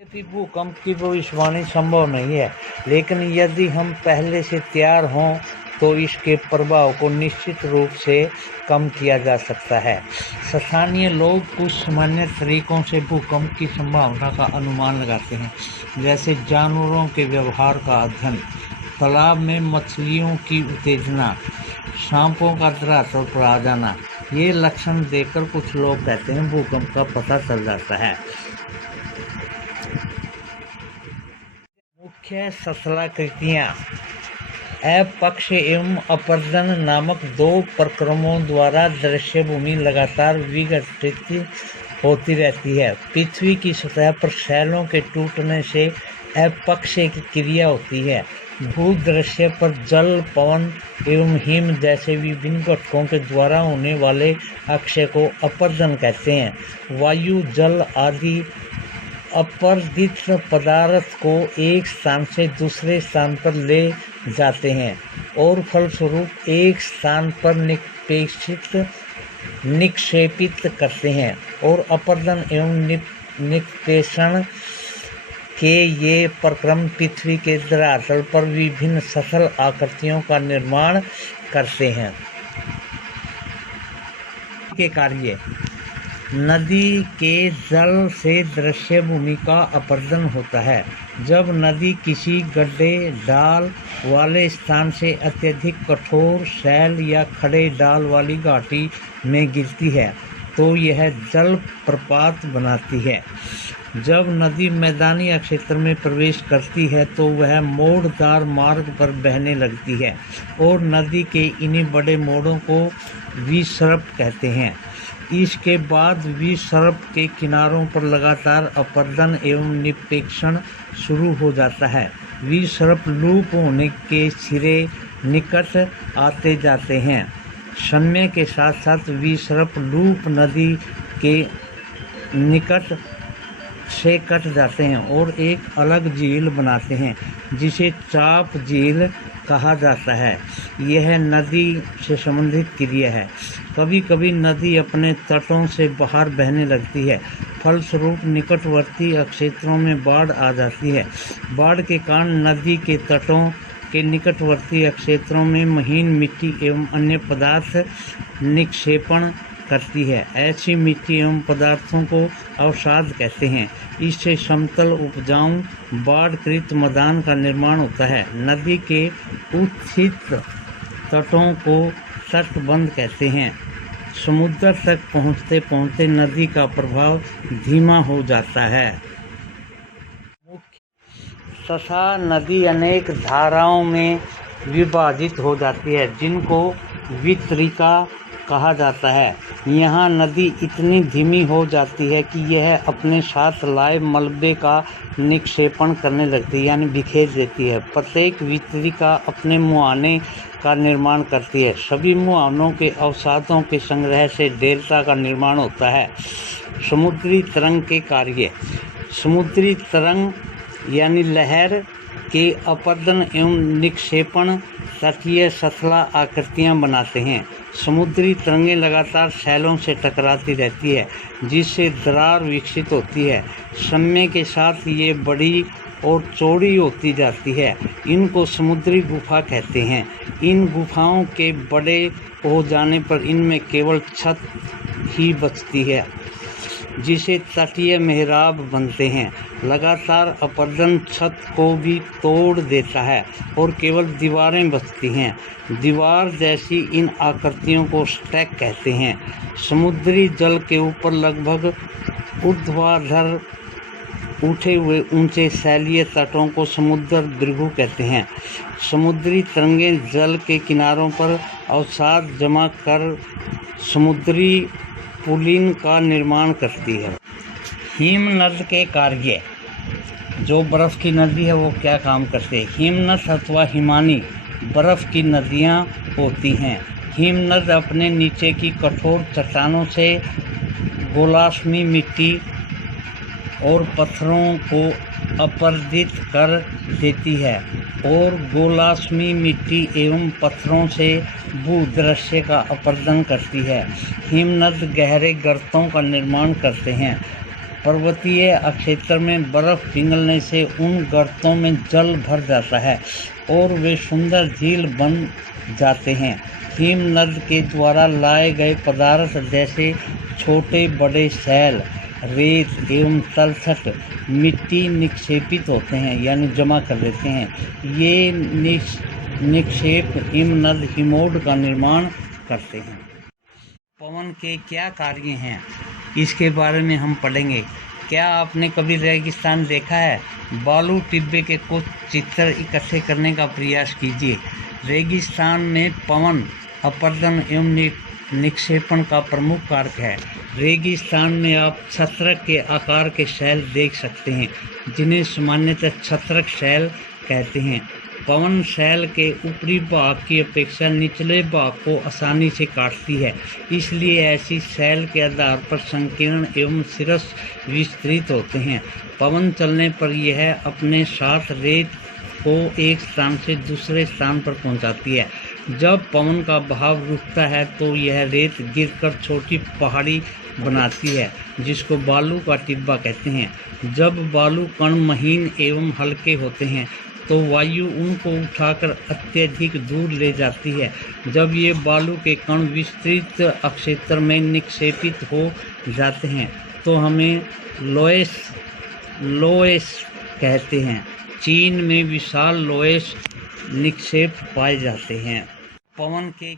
यद्यपि भूकंप की भविष्यवाणी संभव नहीं है, लेकिन यदि हम पहले से तैयार हों तो इसके प्रभाव को निश्चित रूप से कम किया जा सकता है। स्थानीय लोग कुछ सामान्य तरीकों से भूकंप की संभावना का अनुमान लगाते हैं, जैसे जानवरों के व्यवहार का अध्ययन, तालाब में मछलियों की उत्तेजना, सांपों का धरातल पर आ जाना। ये लक्षण देखकर कुछ लोग कहते हैं भूकंप का पता चल जाता है। मुख्य स्थलाकृतियाँ अपक्षय एवं अपरदन नामक दो प्रक्रमों द्वारा दृश्य भूमि लगातार विघटित होती रहती है। पृथ्वी की सतह पर शैलों के टूटने से अपक्षय की क्रिया होती है। भूदृश्य पर जल, पवन एवं हिम जैसे विभिन्न घटकों के द्वारा होने वाले अक्षय को अपरदन कहते हैं। वायु, जल आदि अपरदित पदार्थ को एक स्थान से दूसरे स्थान पर ले जाते हैं और फलस्वरूप एक स्थान पर निक्षेपित करते हैं। और अपरदन एवं निक्षेपण के ये प्रक्रम पृथ्वी के धरातल पर विभिन्न सफल आकृतियों का निर्माण करते हैं। के कार्य नदी के जल से दृश्य भूमि का अपरदन होता है। जब नदी किसी गड्ढे ढाल वाले स्थान से अत्यधिक कठोर शैल या खड़े ढाल वाली घाटी में गिरती है तो यह जल प्रपात बनाती है। जब नदी मैदानी क्षेत्र में प्रवेश करती है तो वह मोड़दार मार्ग पर बहने लगती है और नदी के इन्हीं बड़े मोड़ों को विसर्प कहते हैं। इसके बाद विसर्प के किनारों पर लगातार अपरदन एवं निक्षेपण शुरू हो जाता है। विसर्प लूप होने के सिरे निकट आते जाते हैं। समय के साथ साथ विसर्प लूप नदी के निकट से कट जाते हैं और एक अलग झील बनाते हैं जिसे चाप झील कहा जाता है। यह नदी से संबंधित क्रिया है। कभी कभी नदी अपने तटों से बाहर बहने लगती है, फलस्वरूप निकटवर्ती क्षेत्रों में बाढ़ आ जाती है। बाढ़ के कारण नदी के तटों के निकटवर्ती क्षेत्रों में महीन मिट्टी एवं अन्य पदार्थ निक्षेपण करती है। ऐसी मिट्टी एवं पदार्थों को अवसाद कहते हैं। इससे समतल उपजाऊ बाढ़कृत मैदान का निर्माण होता है। नदी के उत्थित तटों को तटबंध कहते हैं। समुद्र तक पहुँचते पहुँचते नदी का प्रभाव धीमा हो जाता है। तथा नदी अनेक धाराओं में विभाजित हो जाती है जिनको वितरिका कहा जाता है। यहाँ नदी इतनी धीमी हो जाती है कि यह अपने साथ लाए मलबे का निक्षेपण करने लगती है, यानी बिखेर देती है। प्रत्येक वितरिका अपने मुहाने का निर्माण करती है। सभी मुहानों के अवसादों के संग्रह से डेल्टा का निर्माण होता है। समुद्री तरंग के कार्य समुद्री तरंग यानी लहर के अपरदन एवं निक्षेपण तटीय सतला आकृतियाँ बनाते हैं। समुद्री तरंगें लगातार शैलों से टकराती रहती है जिससे दरार विकसित होती है। समय के साथ ये बड़ी और चौड़ी होती जाती है। इनको समुद्री गुफा कहते हैं। इन गुफाओं के बड़े हो जाने पर इनमें केवल छत ही बचती है जिसे तटीय मेहराब बनते हैं। लगातार अपरदन छत को भी तोड़ देता है और केवल दीवारें बचती हैं। दीवार जैसी इन आकृतियों को स्टैक कहते हैं। समुद्री जल के ऊपर लगभग ऊर्ध्वाधर उठे हुए ऊंचे शैलीय तटों को समुद्र भृगु कहते हैं। समुद्री तरंगें जल के किनारों पर अवसाद जमा कर समुद्री पुलिन का निर्माण करती है। हिमनद के कार्य जो बर्फ़ की नदी है वो क्या काम करते हैं? हिमनद अथवा हिमानी बर्फ़ की नदियाँ होती हैं। हिमनद अपने नीचे की कठोर चट्टानों से गोलाश्मी मिट्टी और पत्थरों को अपरदित कर देती है और गोलाश्मी मिट्टी एवं पत्थरों से भूदृश्य का अपरदन करती है। हिमनद गहरे गर्तों का निर्माण करते हैं पर्वतीय क्षेत्र में बर्फ पिघलने से उन गर्तों में जल भर जाता है और वे सुंदर झील बन जाते हैं। हिमनद के द्वारा लाए गए पदार्थ जैसे छोटे बड़े शैल, रेत एवं तलछट मिट्टी निक्षेपित होते हैं, यानी जमा कर देते हैं। ये निक्षेप हिमनद हिमोड का निर्माण करते हैं। पवन के क्या कार्य हैं, इसके बारे में हम पढ़ेंगे। क्या आपने कभी रेगिस्तान देखा है? बालू टिब्बे के कुछ चित्र इकट्ठे करने का प्रयास कीजिए। रेगिस्तान में पवन अपरदन एवं निक्षेपण का प्रमुख कारक है। रेगिस्तान में आप छत्रक के आकार के शैल देख सकते हैं, जिन्हें सामान्यतः छत्रक शैल कहते हैं। पवन शैल के ऊपरी भाग की अपेक्षा निचले भाग को आसानी से काटती है, इसलिए ऐसी शैल के आधार पर संकीर्ण एवं शीर्ष विस्तृत होते हैं। पवन चलने पर यह अपने साथ रेत को एक स्थान से दूसरे स्थान पर पहुंचाती है। जब पवन का बहाव रुकता है तो यह रेत गिरकर छोटी पहाड़ी बनाती है, जिसको बालू का टिब्बा कहते हैं। जब बालू कण महीन एवं हल्के होते हैं तो वायु उनको उठाकर अत्यधिक दूर ले जाती है। जब ये बालू के कण विस्तृत क्षेत्र में निक्षेपित हो जाते हैं तो हमें लोएस कहते हैं। चीन में विशाल लोएस निक्षेप पाए जाते हैं। पवन के